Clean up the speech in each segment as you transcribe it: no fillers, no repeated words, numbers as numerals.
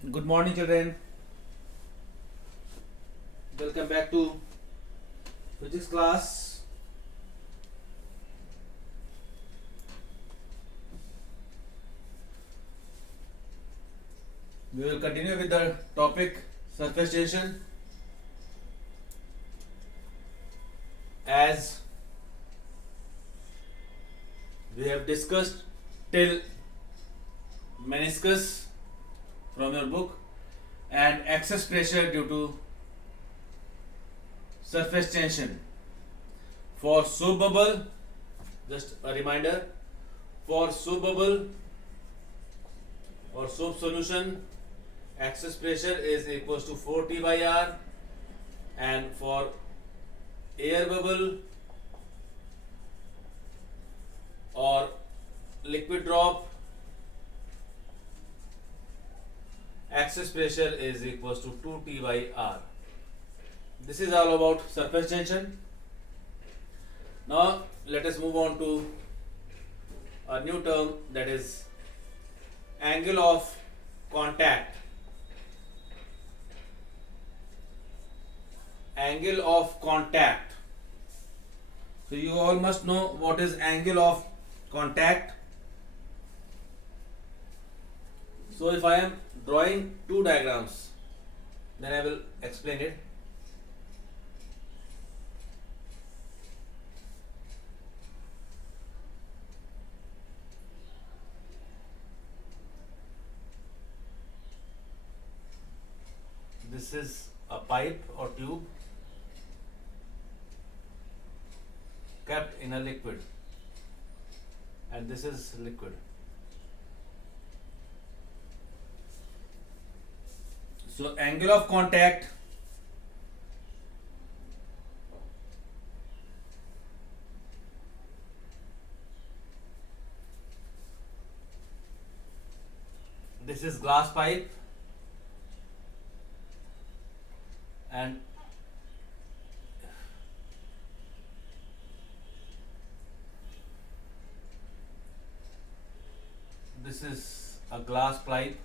Good morning, children. Welcome back to physics class. We will continue with the topic surface tension. As we have discussed till meniscus from your book and excess pressure due to surface tension. For soap bubble, just a reminder, for soap bubble or soap solution, excess pressure is equals to 4T by R, and for air bubble or liquid drop, excess pressure is equals to 2T by R. This is all about surface tension. Now let us move on to a new term, that is angle of contact. Angle of contact. So you all must know what is angle of contact. So if I am drawing two diagrams, then I will explain it. This is a pipe or tube kept in a liquid, and this is liquid. So angle of contact this is glass pipe, and this is a glass pipe.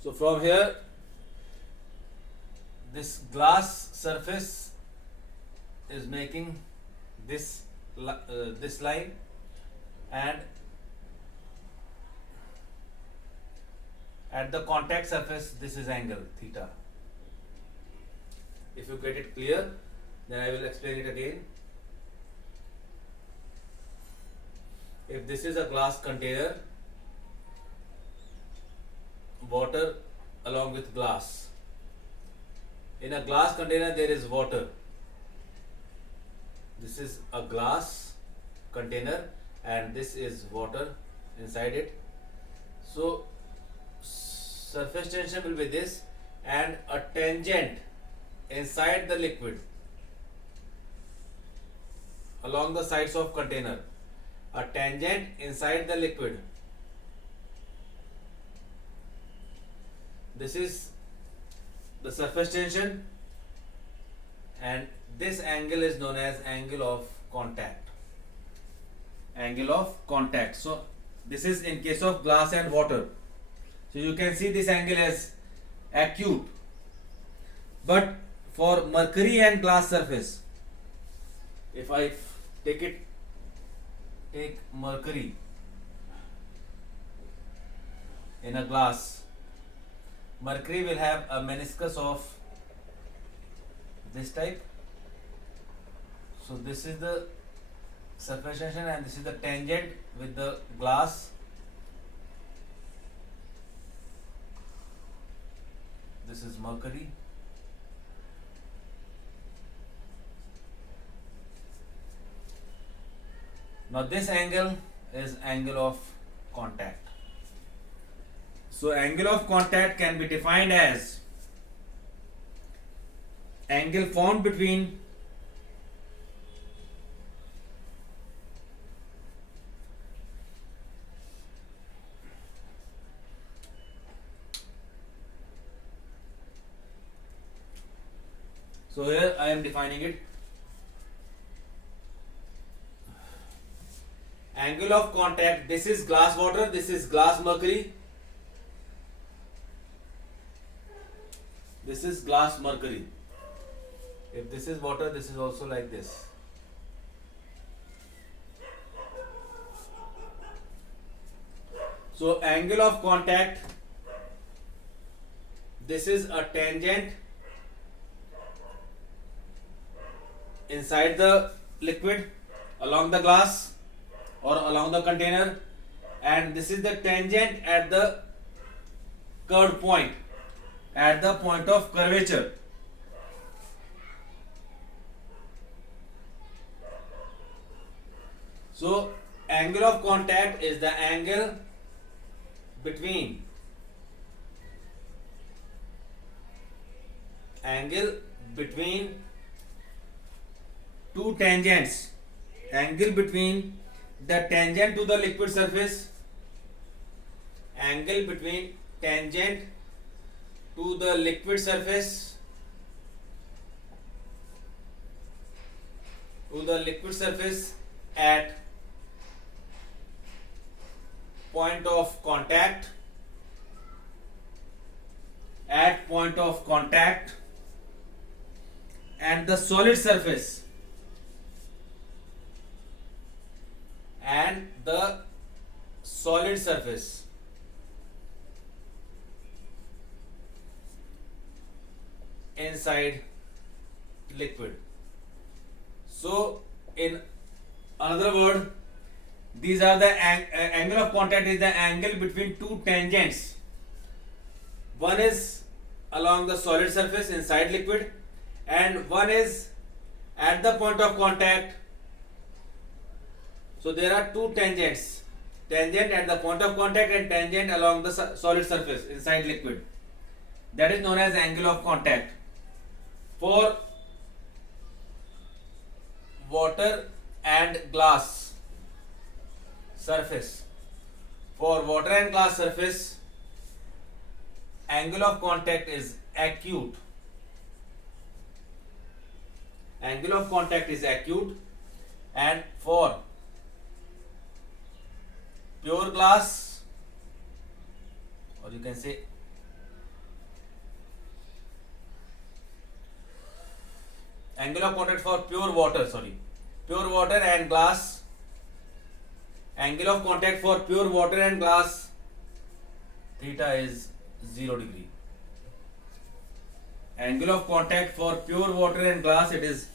So from here, this glass surface is making this this line, and at the contact surface this is angle theta. If you get it clear, then I will explain it again. If this is a glass container, water along with glass. In a glass container there is water. This is a glass container and this is water inside it. So surface tension will be this, and a tangent inside the liquid along the sides of container. A tangent inside the liquid. This is the surface tension, and this angle is known as angle of contact. Angle of contact. So this is in case of glass and water. So you can see this angle as acute. But for mercury and glass surface, if I take mercury in a glass, mercury will have a meniscus of this type. So this is the surface tension and this is the tangent with the glass. This is mercury. Now this angle is angle of contact. So angle of contact can be defined as angle formed between so here I am defining it. Angle of contact, this is glass water, this is glass mercury. This is glass mercury. If this is water, this is also like this. So angle of contact, this is a tangent inside the liquid along the glass or along the container, and this is the tangent at the curved point, at the point of curvature. So angle of contact is the angle between two tangents, angle between the tangent to the liquid surface, angle between tangent to the liquid surface, at point of contact, and the solid surface, inside liquid. So in another word, these are the angle of contact is the angle between two tangents. One is along the solid surface inside liquid, and one is at the point of contact. So there are two tangents, tangent at the point of contact and tangent along the solid surface inside liquid. That is known as angle of contact. For water and glass surface, angle of contact is acute. And for pure glass, or you can say angle of contact for pure water and glass, angle of contact for pure water and glass, theta is 0 degree. Angle of contact for pure water and glass, it is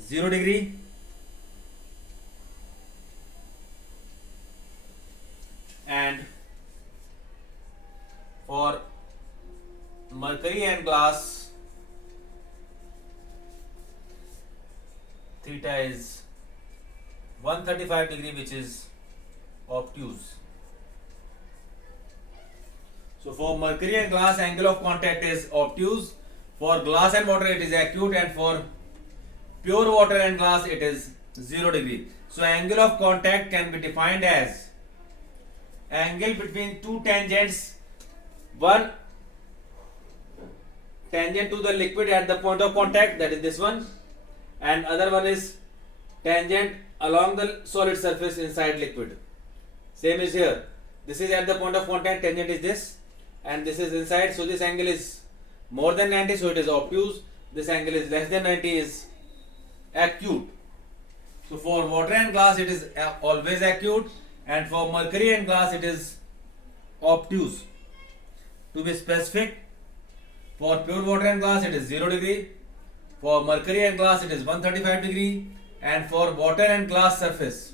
0 degree. And for mercury and glass, theta is 135 degree, which is obtuse. So for mercury and glass, angle of contact is obtuse. For glass and water, it is acute, and for pure water and glass, it is 0 degree. So angle of contact can be defined as angle between two tangents, one tangent to the liquid at the point of contact, that is this one, and other one is tangent along the solid surface inside liquid. Same is here. This is at the point of contact, tangent is this, and this is inside. So this angle is more than 90, so it is obtuse. This angle is less than 90, is acute. So for water and glass, it is always acute, and for mercury and glass, it is obtuse. To be specific, for pure water and glass, it is 0 degree. For mercury and glass, it is 135 degree, and for water and glass surface,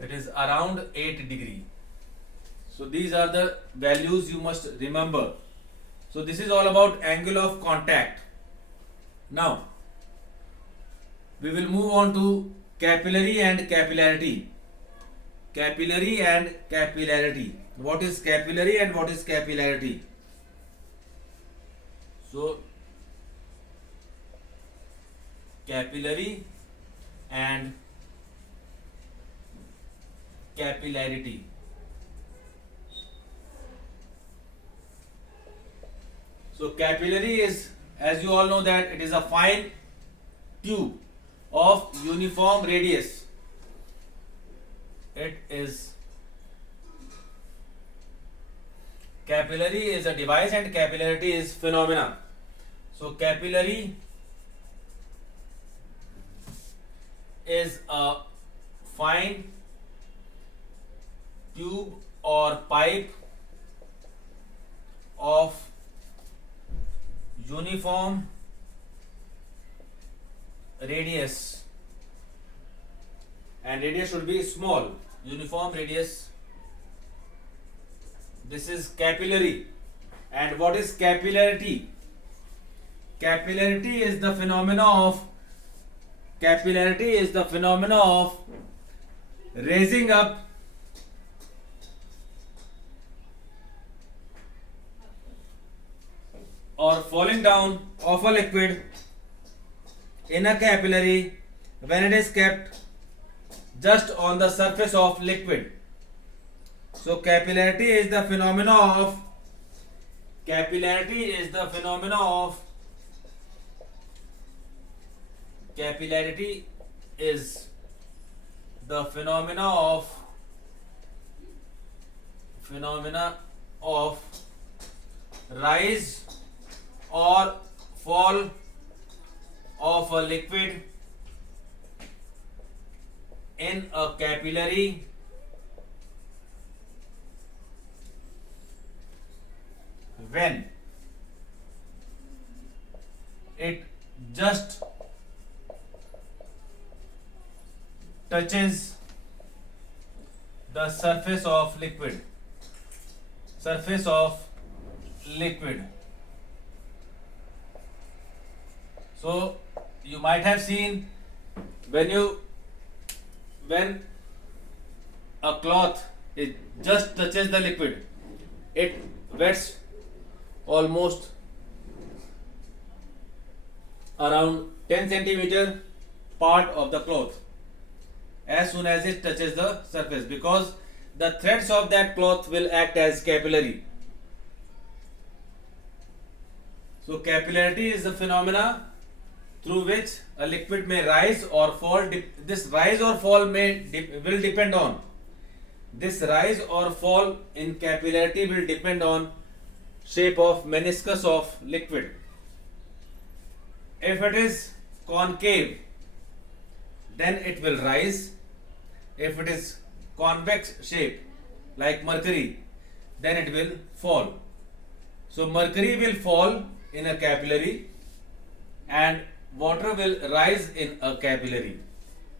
it is around 8 degree. So these are the values you must remember. So this is all about angle of contact. Now we will move on to capillary and capillarity. What is capillary and what is capillarity? So capillary and capillarity. So capillary is, as you all know, that it is a fine tube of uniform radius. Capillary is a device and capillarity is phenomena. So capillary is a fine tube or pipe of uniform radius, and radius should be small, uniform radius. This is capillary. And what is capillarity? Capillarity is the phenomena of raising up or falling down of a liquid in a capillary when it is kept just on the surface of liquid. So capillarity is the phenomena of capillarity is the phenomena of rise or fall of a liquid in a capillary when it just touches the surface of liquid. So you might have seen when a cloth it just touches the liquid, it wets almost around 10 centimeter part of the cloth as soon as it touches the surface, because the threads of that cloth will act as capillary. So capillarity is the phenomena through which a liquid may rise or fall. This rise or fall will depend on this rise or fall in capillarity will depend on shape of meniscus of liquid. If it is concave, then it will rise. If it is convex shape like mercury, then it will fall. So mercury will fall in a capillary and water will rise in a capillary.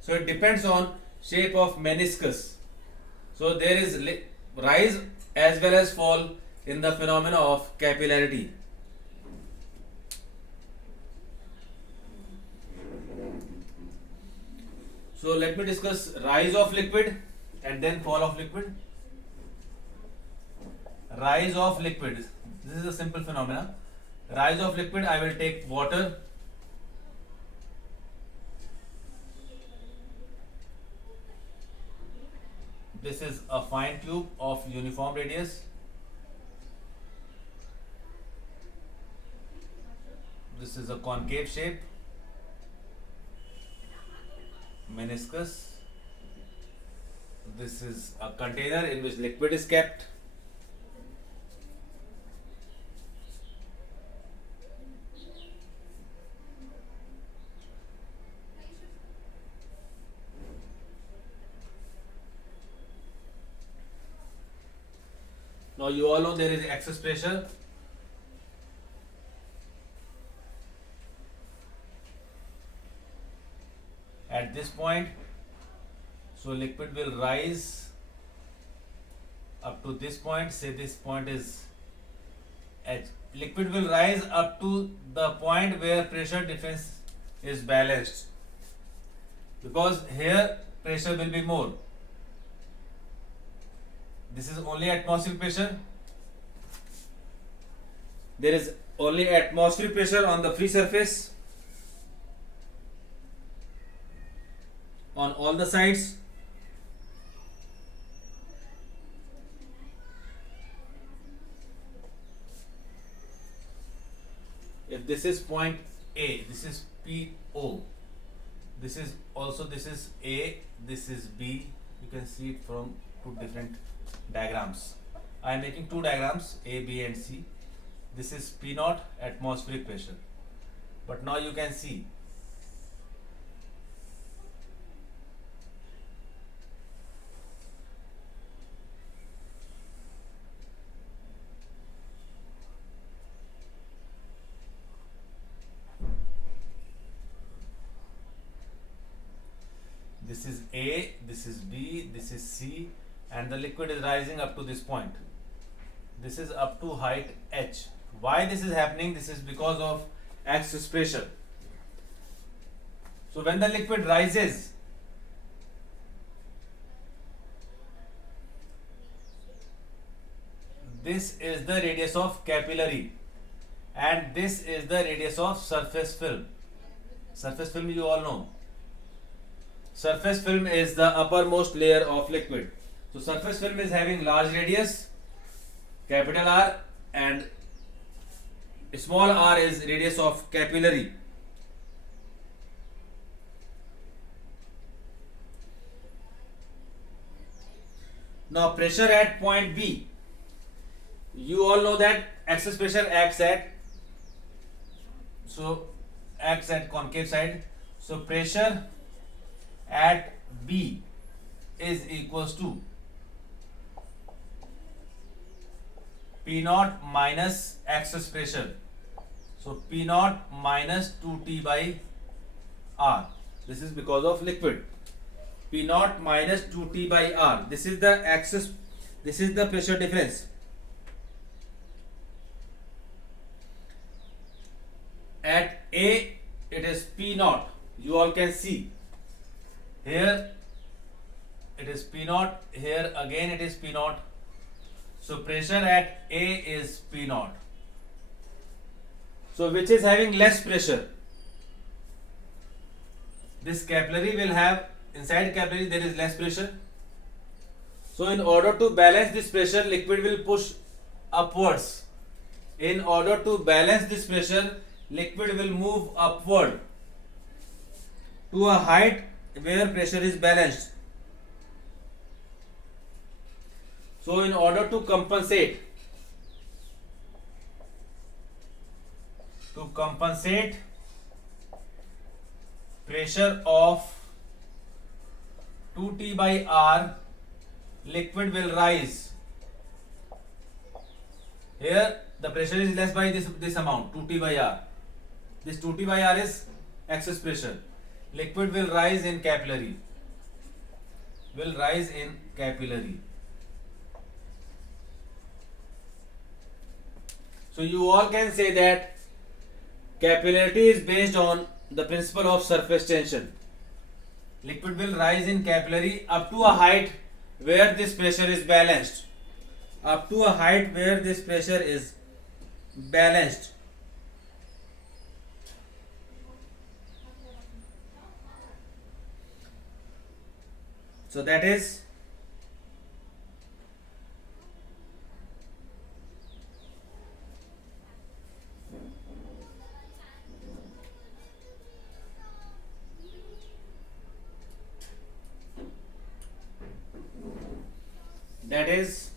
So it depends on shape of meniscus. So there is rise as well as fall in the phenomena of capillarity. So let me discuss rise of liquid and then fall of liquid. Rise of liquid. This is a simple phenomena. Rise of liquid, I will take water. This is a fine tube of uniform radius. This is a concave shape. Meniscus. This is a container in which liquid is kept. Now you all know there is excess pressure. At this point, so liquid will rise up to this point. Say this point is H. Liquid will rise up to the point where pressure difference is balanced, because here pressure will be more. This is only atmospheric pressure. There is only atmospheric pressure on the free surface on all the sides. If this is point A, this is PO. This is A, this is B. You can see it from two different diagrams. I am making two diagrams, A, B and C. This is P naught atmospheric pressure. But now you can see this is A, this is B, this is C, and the liquid is rising up to this point. This is up to height H. Why this is happening? This is because of excess pressure. So when the liquid rises, this is the radius of capillary and this is the radius of surface film. Surface film you all know. Surface film is the uppermost layer of liquid. So surface film is having large radius, capital R, and small r is radius of capillary. Now pressure at point B. You all know that excess pressure acts at concave side. So pressure at B is equals to P naught minus excess pressure. So P naught minus 2T by R. This is because of liquid. P naught minus 2T by R. This is the excess, this is the pressure difference. At A it is P naught. You all can see. Here it is P naught. Here again it is P naught. So pressure at A is P naught. So which is having less pressure? This capillary will have, inside capillary there is less pressure. So in order to balance this pressure, liquid will push upwards. In order to balance this pressure, liquid will move upward to a height where pressure is balanced. So in order to compensate pressure of 2T by R, liquid will rise. Here the pressure is less by this amount, 2T by R. This 2T by R is excess pressure. Liquid will rise in capillary. So you all can say that capillarity is based on the principle of surface tension. Liquid will rise in capillary up to a height where this pressure is balanced. So that is that is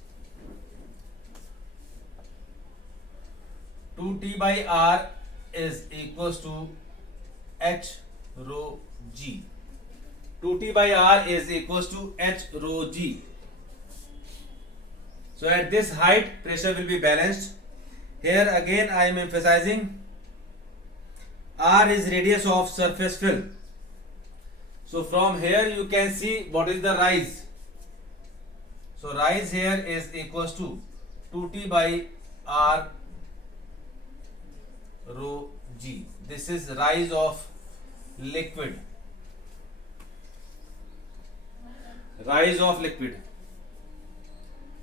2T by R is equals to H rho G. 2T by R is equals to H rho G. So at this height pressure will be balanced. Here again I am emphasizing R is radius of surface film. So from here you can see what is the rise. So rise here is equals to 2T by R rho G. This is rise of liquid.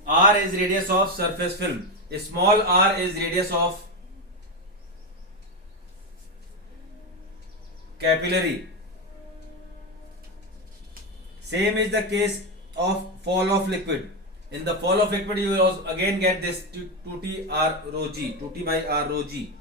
R is radius of surface film. Small r is radius of capillary. Same is the case of fall of liquid. In the fall of liquid you will also again get this 2T R rho G, 2T by R rho G.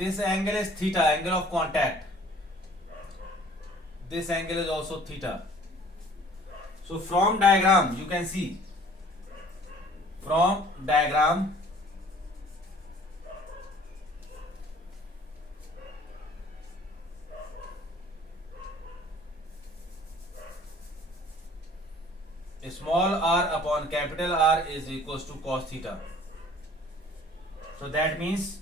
this angle is theta, angle of contact. This angle is also theta. So from diagram you can see, from diagram small r upon capital R is equals to cos theta. So that means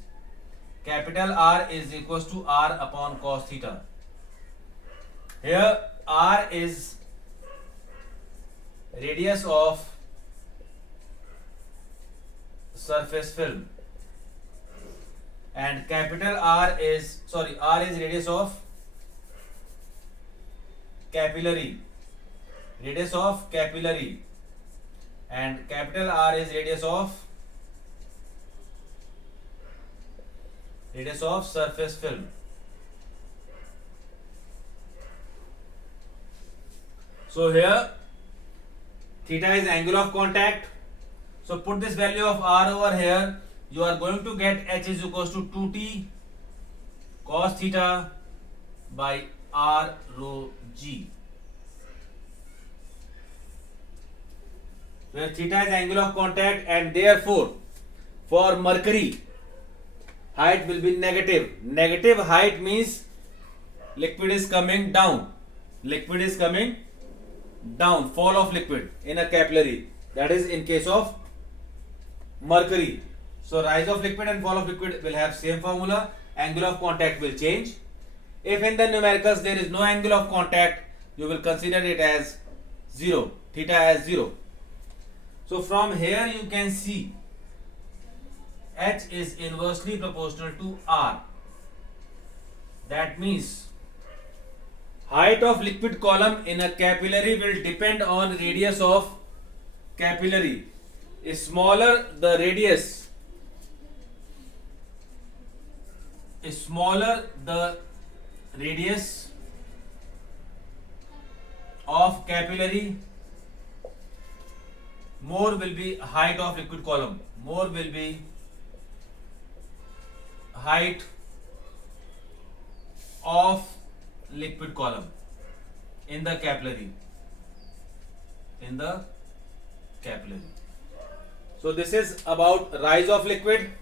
capital R is equals to R upon cos theta. Here R is radius of surface film and capital R is radius of capillary, and capital R is radius of surface film. So here theta is angle of contact. So put this value of R over here. You are going to get H is equals to 2t cos theta by R rho g. Where theta is angle of contact, and therefore for mercury height will be negative. Negative height means liquid is coming down. Fall of liquid in a capillary. That is in case of mercury. So rise of liquid and fall of liquid will have same formula. Angle of contact will change. If in the numericals there is no angle of contact, you will consider it as 0, theta as 0. So from here you can see H is inversely proportional to R. That means height of liquid column in a capillary will depend on radius of capillary. Smaller the radius, of capillary, more will be height of liquid column. More will be height of liquid column in the capillary. So this is about rise of liquid.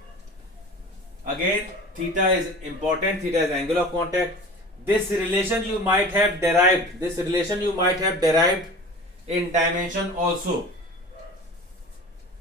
Again, theta is important. Theta is angle of contact. This relation you might have derived in dimension also.